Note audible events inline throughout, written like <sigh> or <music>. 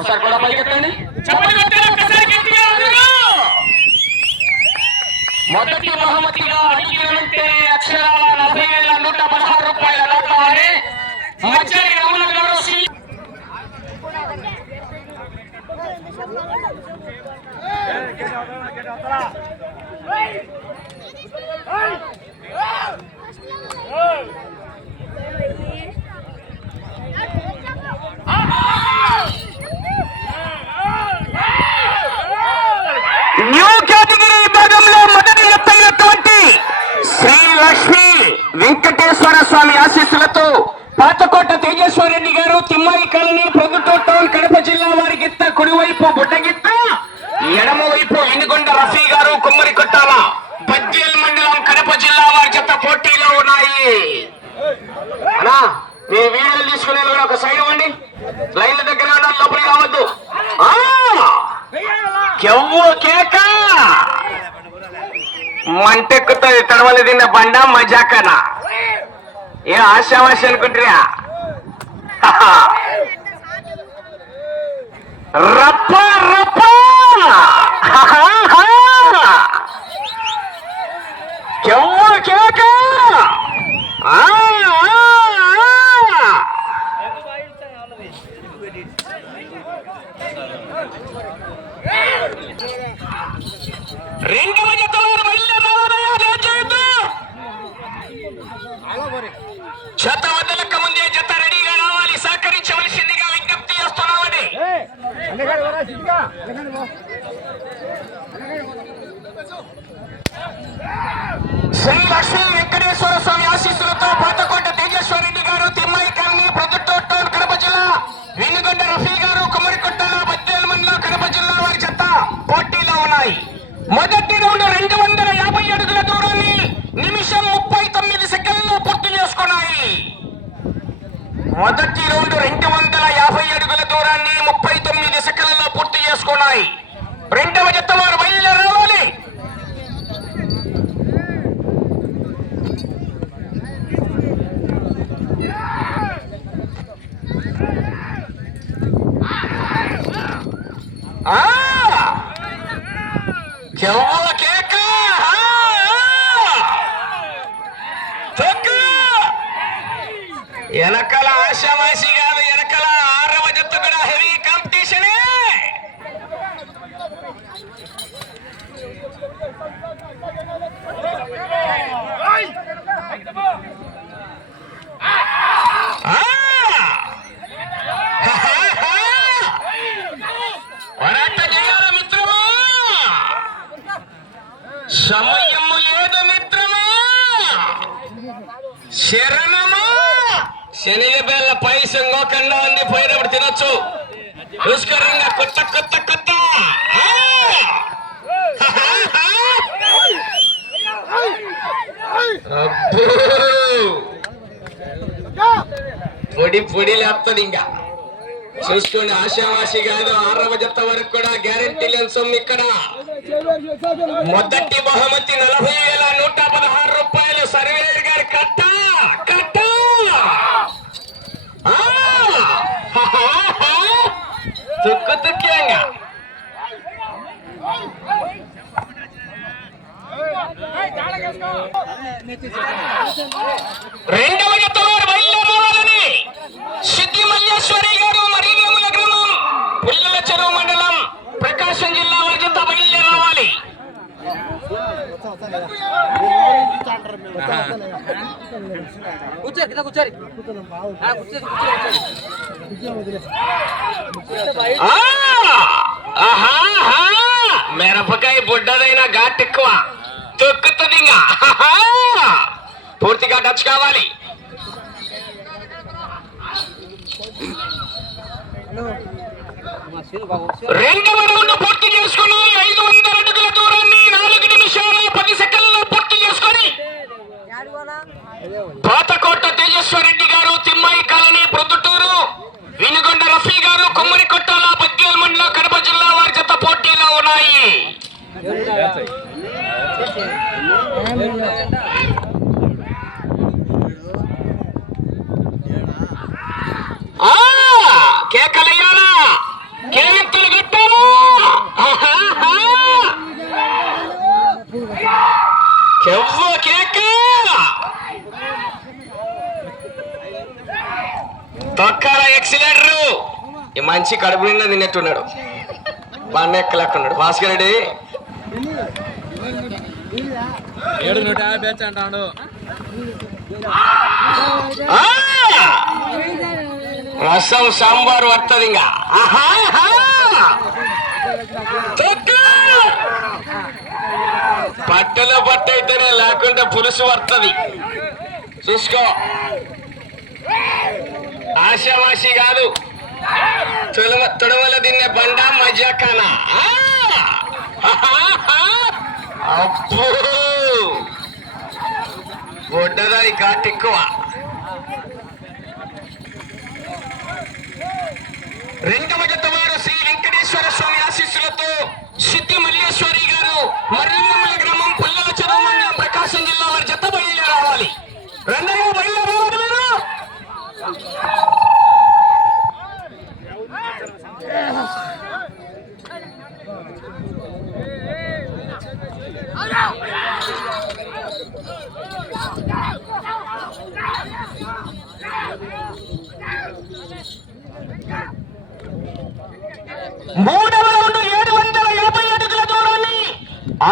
ఒకసారి కూడా పైకెత్తండి చప్పట్లు కొట్టారు ఒక్కసారి గట్టిగా అందరూ. మొదటి బహుమతిగా అడిగినంటే అక్షరాల నలభై వేల నూట పదహారు రూపాయల నోట ఆడే మచ్చరి రమణ గారు శ్రీ న్యూ కేటగిరీ విభాగంలో మొదటి ఎత్తైనటువంటి శ్రీ లక్ష్మి వెంకటేశ్వర స్వామి ఆశీస్సులతో పాతకోట తేజేశ్వర రెడ్డి గారు తిమ్మాయి కాలనీ ప్రొద్దుటూరు టౌన్ కడప జిల్లా వారి గిత్త కుడివైపు బుడ్డగిత్త ఎడమ వైపు ఎన్నిగొండ రఫీ గారు కుమ్మరి కొట్టాల. పద్యేల్ మండలం కడప జిల్లా వారి చెత్త పోటీలో ఉన్నాయి. అన్నా మీ వీడియోలు తీసుకునే ఒక సైడ్ ఇవ్వండి లైన్ల దగ్గర ఉండాలి లోపలికి రావద్దు. ఆ! కేక! మంటెక్కుతుంది తడవలు తిన్న బండ మజాకనా? ఏ ఆశావాసి అనుకుంటున్నా? రప్ప రప్ప కెవ్వు కేక ఆ, ఆ, ఆ. రెండవ జతలో మళ్ళీ రావాలయ్యా, దయచేయొద్దు. జత వదలక ముందే జత రెడీగా రావాలి సహకరించవలసిందిగా విజ్ఞప్తి చేస్తున్నామని శ్రీ లక్ష్మీ వెంకటేశ్వర స్వామి ఆశీస్సులతో పాతకోట తేజేశ్వర రెడ్డి గారు తిమ్మాయి కాలనీ ప్రొద్దుటూరు టౌన్ కడప జిల్లా వెనుగొండ రఫీ గారు కుమ్మరికొట్టాల బద్దేల మండలం కడప జిల్లా వారి చెత్త పోటీలో ఉన్నాయి. మొదటి రౌండ్ రెండు వందల యాభై అడుగుల దూరాన్ని నిమిషం ముప్పై తొమ్మిది సెకండ్లు పూర్తి చేసుకున్నాయి. మొదటి రౌండ్ రెండు వందల యాభై అడుగుల దూరాన్ని ముప్పై తొమ్మిది సెకండ్లలో పూర్తి చేసుకున్నాయి రెండవ జత వారు బయలుదేరి రావాలి ఆ! కెవ్వ కేక! ఆ! తొక్కు! వెనకల ఆశామాసి కాదు వెనకల ఆరవ జట్టు కూడా హెవీ కాంపిటీషనే ఆ! పోరాట చేయాల మిత్రమా సమయము లేదు మిత్రమా శరణమా శనిగబెల్ల పైస ఇంకోకుండా ఉంది పోయినప్పుడు తినొచ్చు రుచికరంగా కొత్త కొత్త కొత్త ఆ! అబ్బో! పొడి పొడి ఇంకా చూసుకోండి ఆశావాసి కాదు ఆరవ జత వరకు కూడా గ్యారంటీ లేని సొమ్ము ఇక్కడ. మొదటి బహుమతి నలభై వేల నూట పదహారు రూపాయలు సర్వేయర్ గారు కట్ట కట్ట! తుక్కు తుక్కేంగా రెండవ జత వారు బయలుదేరాలని సిద్ధి మల్లేశ్వరి గారు మరీనేముల గ్రామం పుల్లల చెరువు మండలం ప్రకాశం జిల్లా వారి జత బయలుదేరావాలి కూర్చోరు. కింద కూర్చోరు! మిరపకాయ బుడ్డదైన ఘాట్ ఎక్కువ. తొక్కుతుంది ఇంకా! పూర్తిగా టచ్ కావాలి. రెండవ రౌండ్ పూర్తి చేసుకుని ఐదు వందల అడుగుల దూరాన్ని నాలుగు నిమిషాలు పది సెకండ్లు పూర్తి చేసుకొని పాతకోట గారు తిమ్మాయి కాలనీ ప్రొద్దుటూరు వినుగొండ రఫీ గారు కొమ్మరి కొట్టాల బద్దేల్ మండలం కడప జిల్లా వారి జత పోటీలో ఉన్నాయి. మంచి కడుపు నిండా తిన్నట్టున్నాడు బండ ఎక్కలేకున్నాడు. భాస్కర్ రెడ్డి. ఏడు నూట యాభై అంటాడు! రసం సాంబార్ వస్తుంది ఇంకా! పట్టెలో పట్టు అయితేనే లేకుంటే పులుసు వస్తుంది చూసుకో. ఆశావాసి కాదు. తుడవ తుడవల తిన్నే బండ మజాకానా ఆ! ఆహాహా! అబ్బో గొడ్డదారి ఘాట్ ఎక్కువ రెండవ జత వారు శ్రీ వెంకటేశ్వర స్వామి ఆశీస్సులతో సిద్ధి మల్లేశ్వరి గారు మరియు గ్రామం పుల్లల చెరువు మండలం ప్రకాశం జిల్లా వారి జత బయలుదేరి రావాలి రెండవ బయలుదేరి రావాలి మీరు మూడవ రౌండ్ ఏడు వందల యాభై అడుగుల దూరాన్ని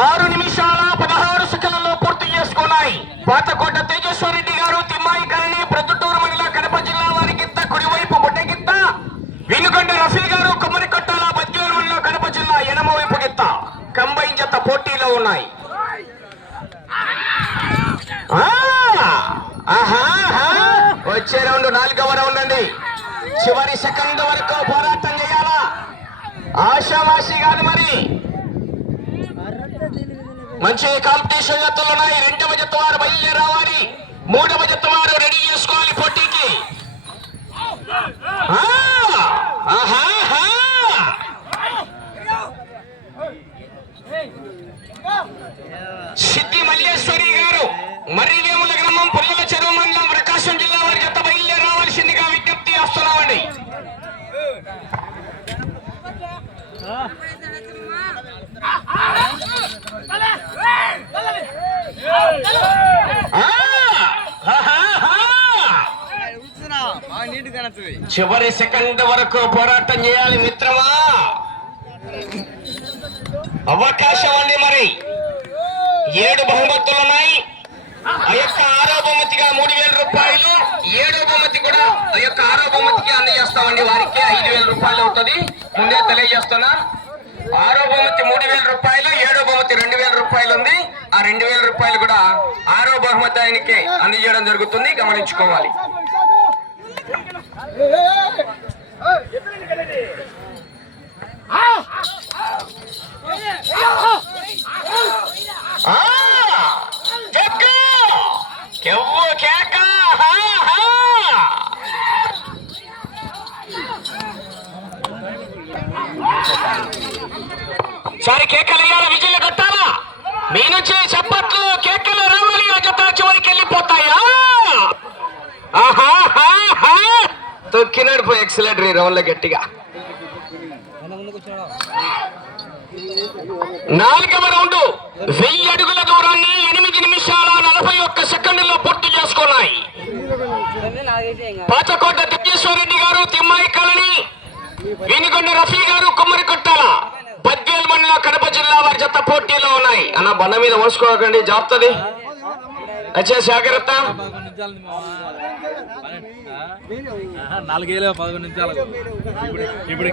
ఆరు నిమిషాల పదహారు సెకండ్లలో పూర్తి చేసుకున్నాయి పాతకోట తేజస్వరెడ్డి గారు తిమ్మాయి కాలనీ ప్రొద్దుటూరు మండల కడప జిల్లా వారి గిత్త కుడివైపు బుడ్డగిత్త వినుకొండ రఫీ గారు కుమ్మరి కొట్టాల బద్వేలు మండలం కడప జిల్లా ఎడమ వైపు గిత్త కంబైన్ జత పోటీలో ఉన్నాయి ఆ! ఆహా, ఆహా. వచ్చే రౌండ్ నాలుగవ రౌండ్ అండి చివరి సెకండ్ వరకు పోరాటం చేయాలా ఆశావాసి కాదు మరి వచ్చే కాంపిటీషన్ జట్టులు ఉన్నాయి రెండవ జట్టు వారు బయలుదేరావాలి మూడవ జట్టు వారు రెడీ చేసుకోవాలి పోటీకి. సిద్ధి మల్లేశ్వరి గారు మర్రివేముల గ్రామం పుల్లల చెరువు మండలం ప్రకాశం జిల్లా వారి జత బయలుదేరవలసిందిగా విజ్ఞప్తి చేస్తున్నామండి ఆ! ఆహాహా! బాగా నీట్ కనొస్తుంది చివరి సెకండ్ వరకు పోరాటం చేయాలి మిత్రమా? అవకాశం అండి మరి. ఏడు బహుమతులు ఉన్నాయి. ఆ యొక్క ఆరో బహుమతిగా మూడు వేల రూపాయలు. ఏడో బహుమతి కూడా ఆ యొక్క ఆరో బహుమతికి అందజేస్తామండి. వారికి ఐదు వేల రూపాయలు అవుతుంది. ముందే తెలియజేస్తున్నా. ఆరో బహుమతి మూడు వేల రూపాయలు ఏడో బహుమతి రెండు వేల రూపాయలు ఉంది. ఆ రెండు వేల రూపాయలు కూడా ఆరో బహుమతి ఆయనకి అందజేయడం జరుగుతుంది. గమనించుకోవాలి. Thank you. కెవ్వు కేకలు విజయలు కట్టాలా? మీ నుంచి చప్పట్లు కేకలు రావాలి ఆ చివరికి వెళ్ళిపోతాయా? ఆహా, తొక్కినాడు పోయి ఎక్సలేటరీ రౌండ్లో గట్టిగా. నాలుగవ రౌండ్ వెయ్యి అడుగుల దూరాన్ని ఎనిమిది నిమిషాల నలభై ఒక్క సెకండ్లో పూర్తి చేసుకున్నాయి. పాచకోట తిప్పేశ్వరరెడ్డి గారు తిమ్మాయి కళని వినిగొండ రఫీ గారు కొమ్మరి కొట్టాల. పోటీలో ఉన్నాయి. అన్న బండ మీద మోసుకోకండి జాబ్తది వచ్చే జాగ్రత్త నాలుగేళ్ళు పదకొండు నిమిషాలు. ఇప్పుడు!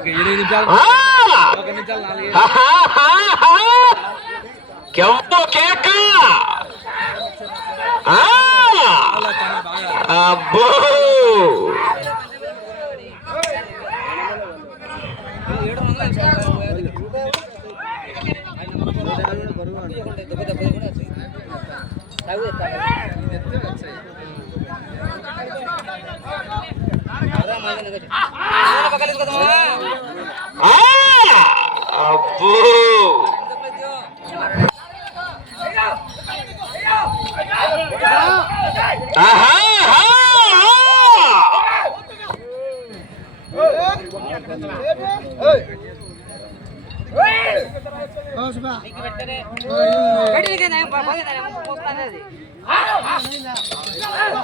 కెవ్వు కేక. ఆ! అబ్బో ఆ! అబ్బో ఆహాహా!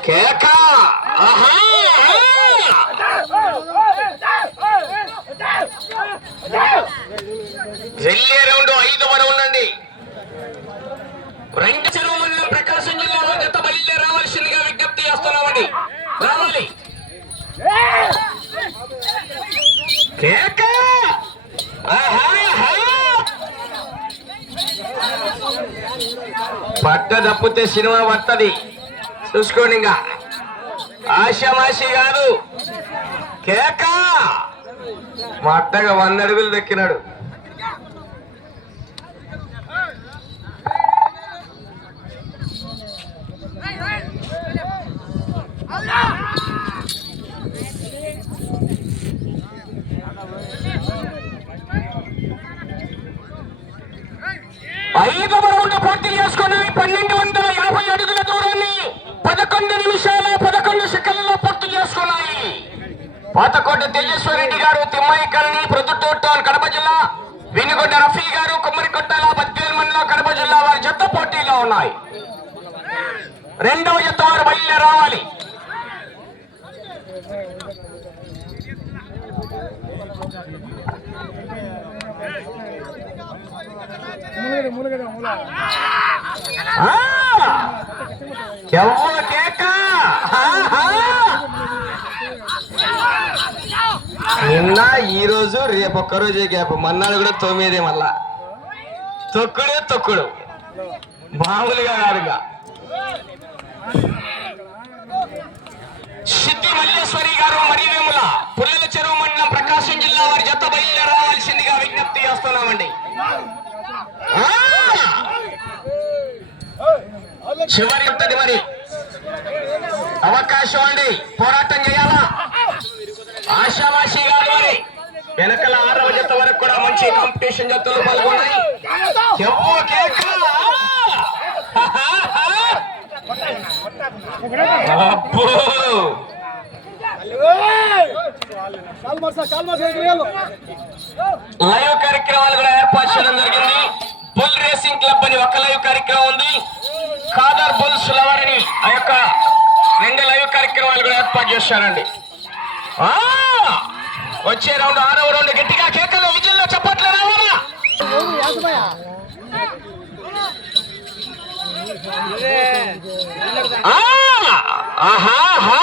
కేక ఆహా! వెళ్ళే రౌండ్ ఐదవ రౌండ్ అండి పట్ట తప్పితే సినిమా పట్టది చూసుకోండి ఇంకా. ఆశామాషి కాదు కేక! మా అట్టగా వంద అడుగులు దక్కినాడు. ఐదవ రౌండ్ పూర్తి చేసుకో పన్నెండు వందల యాభై అడుగుల దూరాన్ని పదకొండు నిమిషాల పదకొండు సెకండ్లలో పూర్తి చేసుకున్నాయి. పాతకోట తేజస్వరెడ్డి గారు తిమ్మాయి కాలనీ ప్రొద్దుటూరు కడప జిల్లా వినుగొండ రఫీ గారు కుమ్మరికొట్టాల బద్వేల్ మండలం కడప జిల్లా వారి జత పోటీలో ఉన్నాయి. రెండవ జత వారు బయలుదేరి రావాలి. మునగదు మునగదు ముల. ఆ! కేక? నిన్న ఈ రోజు రేపు ఒక్క రోజే గ్యాప్. మన్నాడు కూడా తొమ్మిది మళ్ళా. తొక్కుడు తొక్కుడు. మామూలుగా కాదుగా. సిద్ధి మల్లేశ్వరి గారు మరియవేముల పుల్లల చెరువు మండలం ప్రకాశం జిల్లా వారి జత బయలుదేరవలసిందిగా విజ్ఞప్తి చేస్తున్నామండి. చివరి ఉంటది మరి. అవకాశం అండి. పోరాటం చేయాలా? ఆశావాషి కాదు మరి. వెనకల ఆరవ జత వరకు కూడా మంచి కాంపిటీషన్ జతలు పాల్గొన్నాయి. అబ్బో! లైవ్ కార్యక్రమాలు కూడా ఏర్పాటు చేయడం జరిగింది. బుల్ రేసింగ్ క్లబ్ అని ఒక లైవ్ కార్యక్రమం ఉంది. ఖాదర్ బుల్స్ లవర్ అని ఆ యొక్క రెండు లైవ్ కార్యక్రమాలు కూడా ఏర్పాటు చేశారండి. ఆ! వచ్చే రౌండ్ ఆరవ రౌండ్ గట్టిగా కేకలు విజయంలో చప్పట్లు రావాలా యాసమయ్య ఆ! ఆహాహా!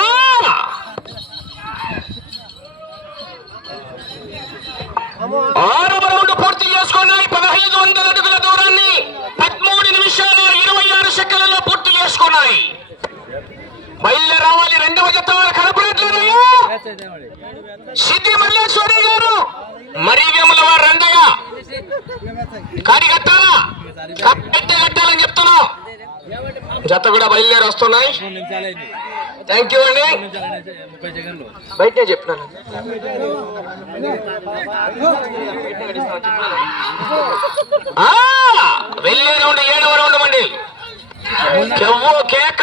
ఆరవ రౌండ్ పూర్తి చేసుకున్నాయి పదహైదు వందల అడుగుల దూరాన్ని పదమూడు నిమిషాలు ఇరవై ఆరు సెకండ్లలో పూర్తి చేసుకున్నాయి బయలుదేరి రావాలి రెండవ జత వారు కనపడట్లేదయ్యా సిద్ధి మల్లేశ్వరి గారు మరి వేముల వారు రంగయ్య. కాడి కట్టాలా కట్టే కట్టాలని చెప్తున్నాం. జత కూడా బయలుదేరి వస్తున్నాయి. థ్యాంక్ యూ అండి. బయటే చెప్పినాను. వెళ్ళే రౌండ్ ఏడవ రౌండ్ అండి చెవ్వు కేక.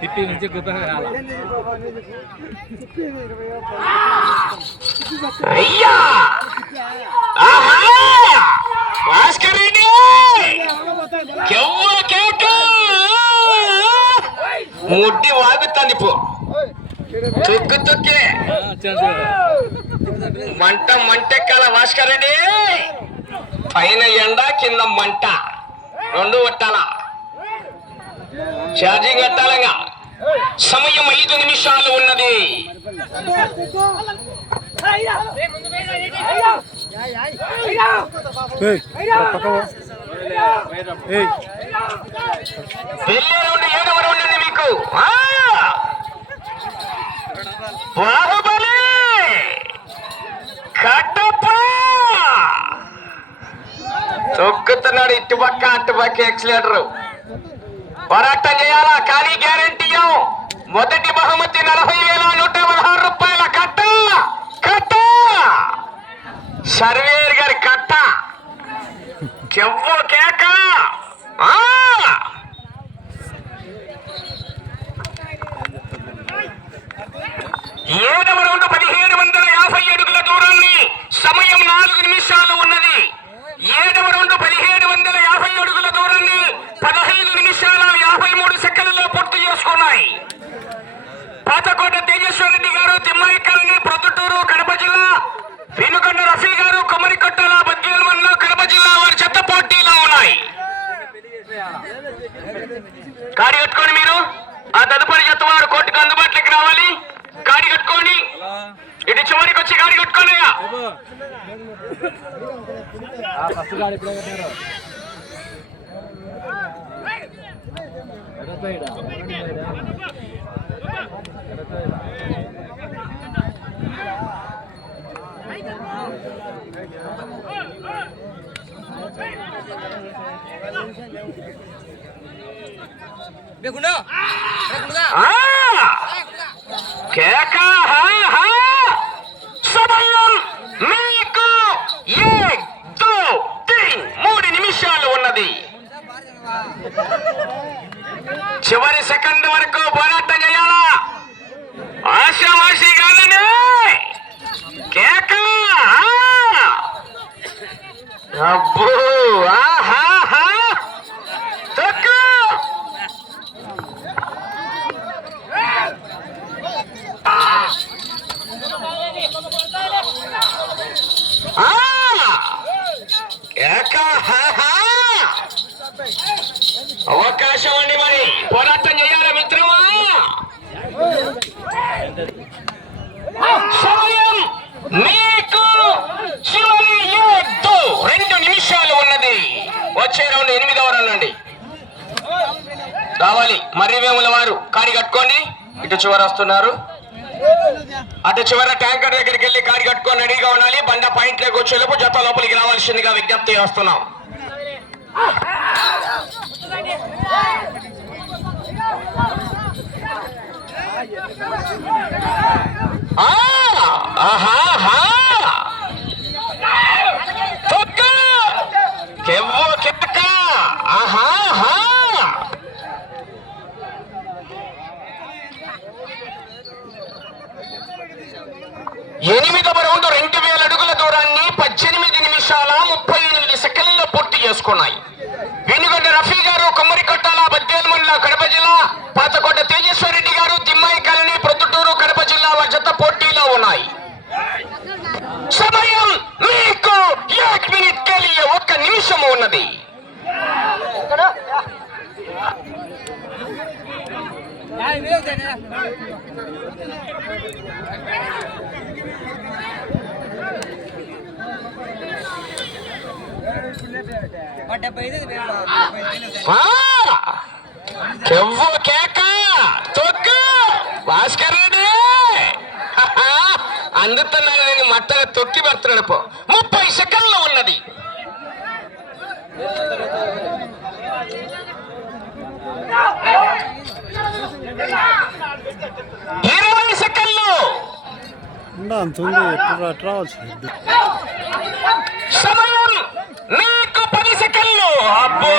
తిప్పి నుంచి! భాస్కర్ రెడ్డి! ముడ్డి వాగుతుంది పో. తుక్కు తుక్కే. మంట మంటెక్కాల భాస్కర్ రెడ్డి. పైన ఎండ కింద మంట. రెండు కొట్టాల ఛార్జింగ్ కట్టాలంగా సమయం ఐదు నిమిషాలు ఉన్నది. ఏడవ రౌండ్ మీకు. బాహుబలి! కట్ట తొక్కుతున్నాడు ఇటుపక్క అటుపక్క ఎక్సిలేటర్. పోరాటం చేయాలా? కానీ గ్యారంటీ మొదటి బహుమతి నలభై వేల నూట పదహారు రూపాయల కట్ట. కట్ట! సర్వేర్ గారి కట్ట. కెవ్వు కేక? ఏడు మనం ఫస్ట్ గాడి? ఇప్పుడే కట్టారు కేకా! Acabou! Ah! రావాలి. మర్రి వేముల వారు. కాడి కట్టుకోండి. ఇటు చివర వస్తున్నారు. అటు చివర ట్యాంకర్ దగ్గరికి వెళ్ళి కాడి కట్టుకొని రెడీగా ఉండాలి. బండ పాయింట్లోకి వచ్చేలోపు జత లోపలికి రావాల్సిందిగా విజ్ఞప్తి చేస్తున్నాం. ఆహా! ఎనిమిదవ రౌండ్ రెండు వేల అడుగుల దూరాన్ని పద్దెనిమిది నిమిషాల ముప్పై ఎనిమిది సెకండ్ల పూర్తి చేసుకున్నాయి. ఎవ్వో కేక తొక్కు. భాస్కర్ రెడ్డి. <laughs> అందుతున్నాను నేను మట్టగా తొక్కి పెడుతున్నాడు పో. ముప్పై సెకండ్లు ఉన్నది. ఇరవై సెకండ్లు. సమయం నీకు పది సెకండ్లు. అబ్బో.